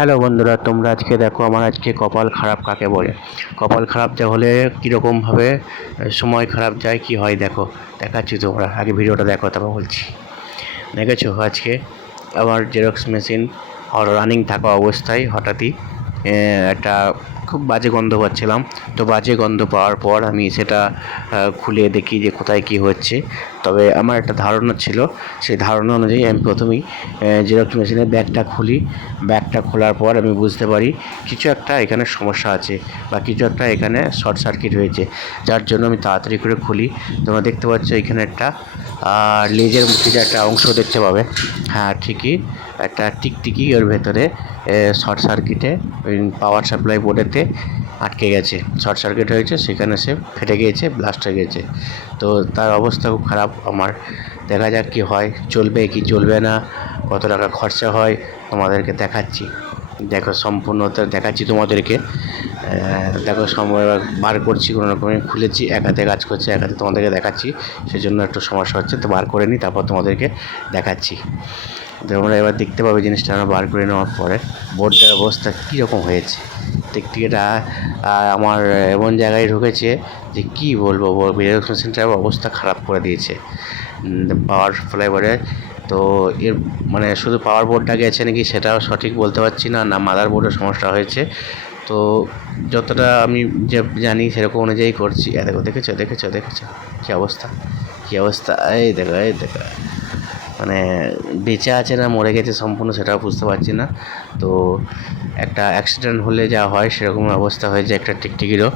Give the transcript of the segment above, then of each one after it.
Hello বন্ধুরা, তোমরা আজকে দেখো আমার আজকে কপাল খারাপ কাকে বলে। কপাল খারাপ যা হলে কীরকমভাবে সময় খারাপ যায় কি হয় দেখো, দেখাচ্ছি। তোমরা আগে ভিডিওটা দেখো, তারপর বলছি। দেখেছো আজকে আমার জেরক্স মেশিন রানিং থাকা অবস্থায় হঠাৎই একটা খুব বাজে গন্ধ পাচ্ছিলাম। তো বাজে গন্ধ পাওয়ার পর আমি সেটা খুলে দেখি যে কোথায় কী হচ্ছে। তবে আমার একটা ধারণা ছিল, সেই ধারণা অনুযায়ী আমি প্রথমেই জেরক্স মেশিনের ব্যাগটা খুলি। ব্যাগটা খোলার পর আমি বুঝতে পারি কিছু একটা এখানে সমস্যা আছে বা কিছু একটা এখানে শর্ট সার্কিট হয়েছে, যার জন্য আমি তাড়াতাড়ি করে খুলি। তোমরা দেখতে পাচ্ছ এখানে একটা লেজের মধ্যে যে একটা অংশ দেখতে পাবে, হ্যাঁ ঠিকই একটা টিকটিকি ওর ভেতরে শর্ট সার্কিটে ওই পাওয়ার সাপ্লাই বোর্ডেতে আটকে গেছে, শর্ট সার্কিট হয়েছে, সেখানে সে ফেটে গিয়েছে, ব্লাস্ট হয়ে গেছে। তো তার অবস্থা খুব খারাপ। আমার দেখা যাক কী হয়, চলবে কি চলবে না, কত টাকা খরচা হয় তোমাদেরকে দেখাচ্ছি। দেখো সম্পূর্ণতা দেখাচ্ছি তোমাদেরকে। দেখো সময় বার করছি, কোনো রকমে খুলেছি, এক হাতে কাজ করছে, এক হাতে তোমাদেরকে দেখাচ্ছি, সেই জন্য একটু সমস্যা হচ্ছে। তো বার করে নিই, তারপর তোমাদেরকে দেখাচ্ছি। তোমরা এবার দেখতে পাবে জিনিসটা আমরা বার করে নেওয়ার পরে বোর্ডটার অবস্থা কীরকম হয়েছে। টিকটিকিটা আমার এমন জায়গায় ঢুকেছে যে কী বলবো, জেরক্স মেশিনটার অবস্থা খারাপ করে দিয়েছে পাওয়ার সাপ্লাই বোর্ডে। তো এর মানে শুধু পাওয়ার বোর্ডটা গেছে নাকি সেটাও সঠিক বলতে পারছি না, না মাদার বোর্ডের সমস্যা হয়েছে। তো যতটা আমি যে জানি সেরকম অনুযায়ী করছি। দেখো, দেখেছো দেখেছো দেখেছো কী অবস্থা, কী অবস্থা। এই দেখো এই দেখো, মানে বেঁচে আছে না মরে গেছে সম্পূর্ণ সেটাও বুঝতে পারছি না। তো একটা অ্যাক্সিডেন্ট হলে যা হয় সেরকম অবস্থা হয়েছে একটা টিকটিকিরও।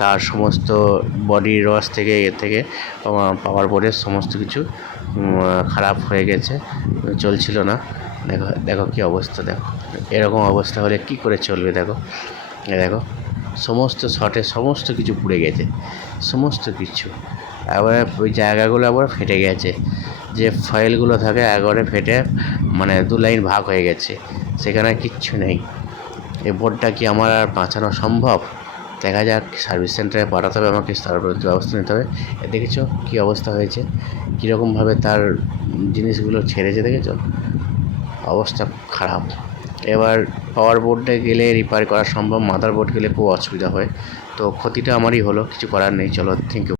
তার সমস্ত বডি রস থেকে থেকে পাওয়ার বোর্ডের সমস্ত কিছু খারাপ হয়ে গেছে, চলছিল না। দেখো দেখো কী অবস্থা, দেখো এরকম অবস্থা হলে কি করে চলবে। দেখো দেখো সমস্ত শর্টে সমস্ত কিছু পুড়ে গেছে, সমস্ত কিছু। আবার ওই জায়গাগুলো আবার ফেটে গেছে, যে ফয়েলগুলো থাকে একবারে ফেটে মানে দু লাইন ভাগ হয়ে গেছে, সেখানে কিচ্ছু নেই। এই বোর্ডটা কি আমার আর বাঁচানো সম্ভব? দেখা যাক, সার্ভিস সেন্টারে পাঠাতে হবে আমাকে, তারপর ব্যবস্থা নিতে হবে। দেখেছো কী অবস্থা হয়েছে, কীরকমভাবে তার জিনিসগুলো ছেড়েছে, দেখেছো অবস্থা খারাপ। এবার পাওয়ার বোর্ডে গেলে রিপেয়ার করা সম্ভব, মাদার বোর্ড গেলে খুব অসুবিধা হয়। তো ক্ষতিটা আমারই হলো, কিছু করার নেই। চলো, থ্যাংক ইউ।